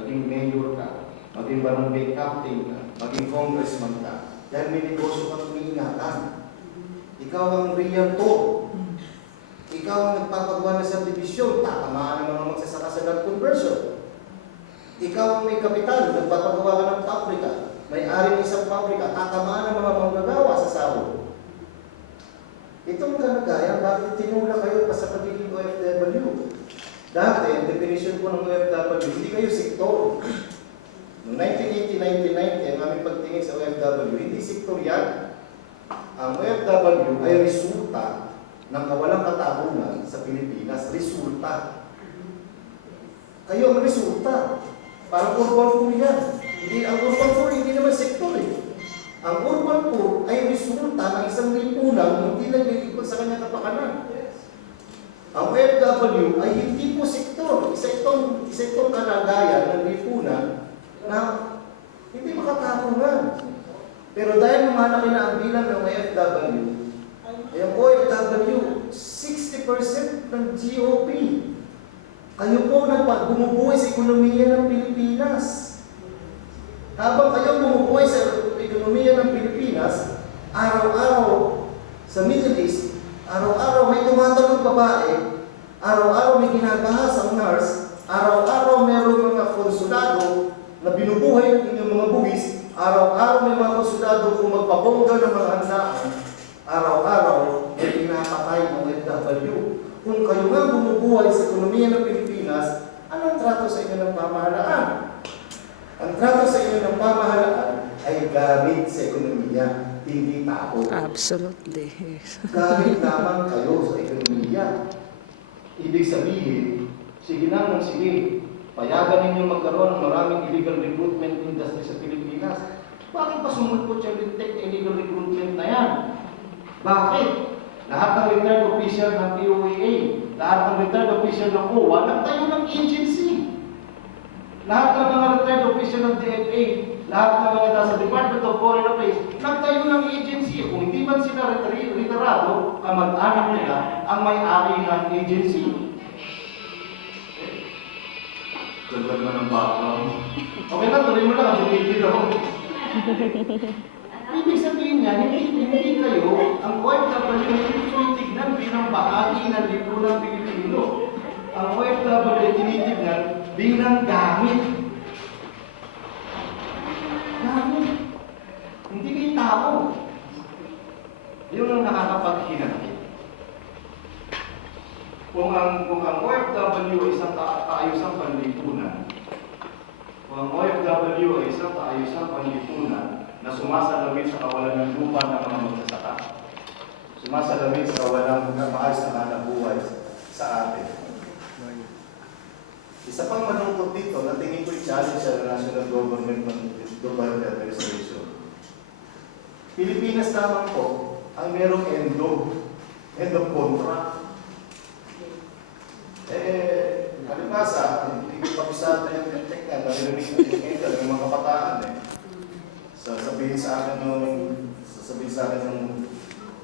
maging mayor ka, maging barangay captain ka, maging congressman ka, dahil may negosyo kang iniingatan. Ikaw ang realtor. Ikaw ang nagpapagawa ng subdivision, tatamaan ng mga magsasaka sa land conversion. Ikaw ang may kapital, nagpapagawa ka ng pabrika, may-ari ng isang pabrika, tatamaan ng mga manggagawa sa sahod. Itong kalagayan, bakit tinula kayo pa sa pagiging OFW? Dati, ang definition ko ng OFW, hindi kayo sektor. Noong 1980-1990, ang aming pagtingin sa OFW, hindi sektor yan. Ang OFW ay resulta ng kawalang katarungan sa Pilipinas. Resulta. Kayo ang resulta. Parang urban poor yan. Ang urban poor hindi naman sektor eh. Ang urban poor ay resulta ng isang lipunan hindi naglilipod sa kanyang kapakanan. Ang OFW ay hindi po sektor. Isa itong kalagayan ng lipunan na hindi makatarungan. Pero dahil lumalaki na ang bilang ng OFW, ay ang OFW, 60% ng GOP. Kayo po bumubuhay sa ekonomiya ng Pilipinas. Habang kayo bumubuhay sa ekonomiya ng Pilipinas, araw-araw sa Middle East, araw-araw may tumatalong babae, araw-araw may ginagahas ang nurse, araw-araw mayroong mga konsulado na binubuhay ng inyong mga buwis, araw-araw may mga konsulado kung magpabongga ng mga handaan, araw-araw may pinapatay ng OFW. Kung kayo nga bumubuhay sa ekonomiya ng Pilipinas, anong trato sa inyo ng pamahalaan? Ang trato sa inyo ng pamahalaan ay gamit sa ekonomiya, hindi tao. Absolutely. Gamit lamang kayo sa ekonomiya. Ibig sabihin, sige na ng sige, payagan ninyo magkaroon ng maraming illegal recruitment industry sa Pilipinas. Bakit pa sumulpot yung illegal recruitment na yan? Bakit? Lahat ng retired official ng POAA, lahat ng retired official ng OWA, nagtayo ng agency. Lahat ng mga retired official ng DFA, lahat ng mga nasa Department of Foreign Affairs, nagtayo ng agency. Kung hindi man sila retirado, kamag-anak nila ang may-ari ng agency. Ganda naman ang background. Okay na, tuloy mo lang ang sinigil ako. Ibig sabihin niya, hindi kayo, ang OFW hindi kayo tignan bilang bahagi ng lipunang Pilipino. Ang OFW ay tinitignan bilang gamit. Gamit. Hindi kayo tao. Yun ang nakakapaghinanakit. Kung ang OFW ay isang kaayusang panlipunan, kung ang OFW ay isang kaayusang panlipunan, na sumasalamin sa kawalan ng lupa ng mga magsasaka, sumasalamin sa kawalan ng maayos na hanapbuhay sa atin. Isa pang malungkot dito na tingin ko i-challenge sa national government ng global administration. Pilipinas naman po ang merong end of contract. Halimbawa, hindi ko kabisado yung teka, narinig ng mga kabataan sasabihin sa akin ng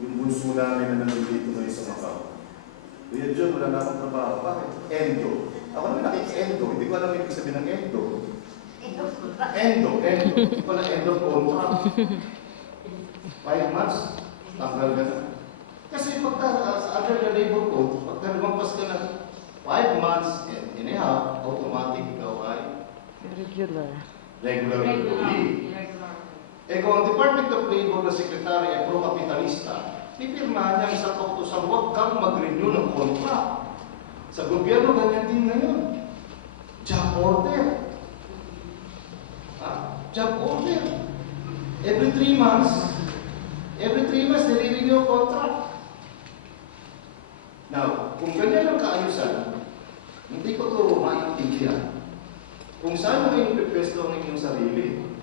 yung bunso namin na nandito ngayon sa Macau. Kuya John, wala na akong trabaho. Bakit? Endo. Ako naman nakik-endo. Hindi ko alam ibig sabihin ng endo. Endo. Hindi ko alam endo contract. 5 months, tanggal ka na. Kasi pagka under the labor code, pagka lumagpas ka na 5 months and a half, automatic ikaw ay regular employee. Kung ang Department of Labor na sekretary ay pro-kapitalista, pipirmahan niya isang kautusan, huwag kang mag-renew ng contract. Sa gobyerno, ganyan din ngayon. Job order. Job order. Every 3 months, nire-renew contract. Now, kung ganyan ang kaayusan, hindi ko ito maintindihan. Kung saan mo i-requesto ang inyong sarili,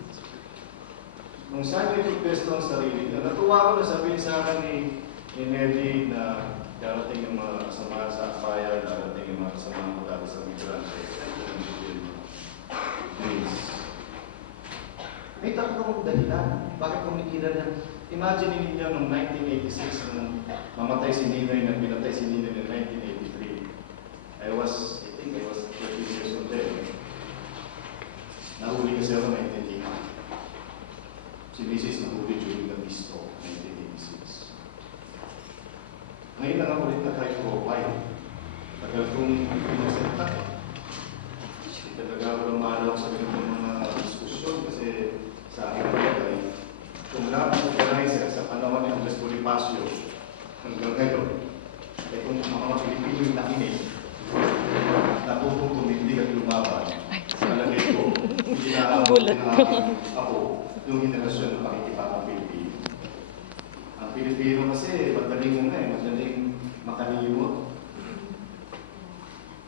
kung saan yung request ng sarili. Natuwa ko na sabihin sa akin ni Nelly na darating yung mga kasama sa bayan, darating yung mga kasama mula sa migrante. May tatlong dahilan. Bakit kumikilan yan? Imagine ninyo noong 1986 nung mamatay si Ninoy na pinatay si Ninoy noong 1983. I think I was 13 years old then. Si Mrs. nahuli during the peace talk, 1986. Ngayon lang ako ulit nag-high-profile. Tagal kong pinagsalita eh. Talaga walang mahalak sa ganitong mga diskusyon kasi sa akin ay kung lahat ng organizer sa panahon ni Andres Bonifacio hanggang ngayon, ay kung mga Pilipino yung nakinig, napupong tumindig at lumaban, malagay ko, hindi na ako yung henerasyon ng pakikipang Pilipino. Ang Pilipino kasi madaling madaling makalimot.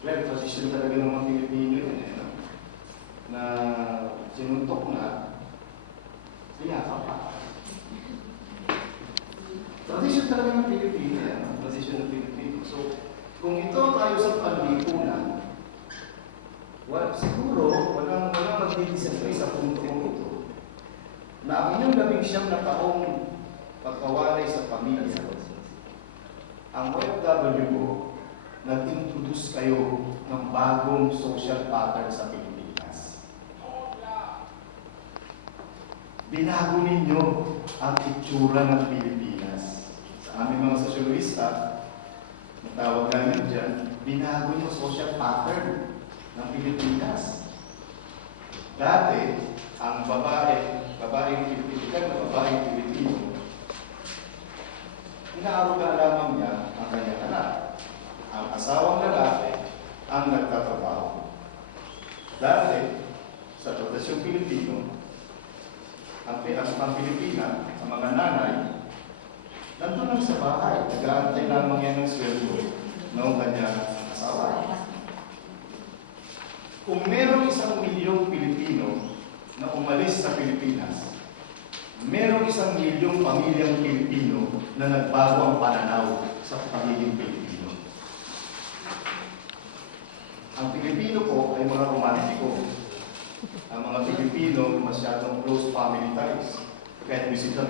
Well, posisyon talaga ng mga Pilipino yun na sinuntok na, sinakap pa. Tradisyon talaga ng Pilipino yan, tradisyon ng Pilipino. So, kung ito tayo sa panlipunan, siguro walang magdidisagree sa puntong ito na ang inyong 19 na taong pagkawalay sa pamilya, ang OFW mo, nag-introduce kayo ng bagong social pattern sa Pilipinas. Binago ninyo ang itsura ng Pilipinas. Sa aming mga sosyalista, natawag namin dyan, binago yung social pattern ng Pilipinas. Dati, ang babaeng Pilipinikan na babaeng Pilipino, inaaruga lamang niya ang kanyang anak. Ang asawang lalaki ang nagtatrabaho. Dati, sa tradisyong Pilipino, ang Pilipina, ang mga nanay, nandun lang sa bahay, nag-aantay lamang yan ng sweldo ng kanyang asawa. Kung meron 1 milyong Pilipino na umalis sa Pilipinas, meron 1 milyong pamilyang Pilipino na nagbago ang pananaw sa pagiging Pilipino. Ang Pilipino po ay mga romantiko. Ang mga Pilipino masyadong close family ties. Kahit bisita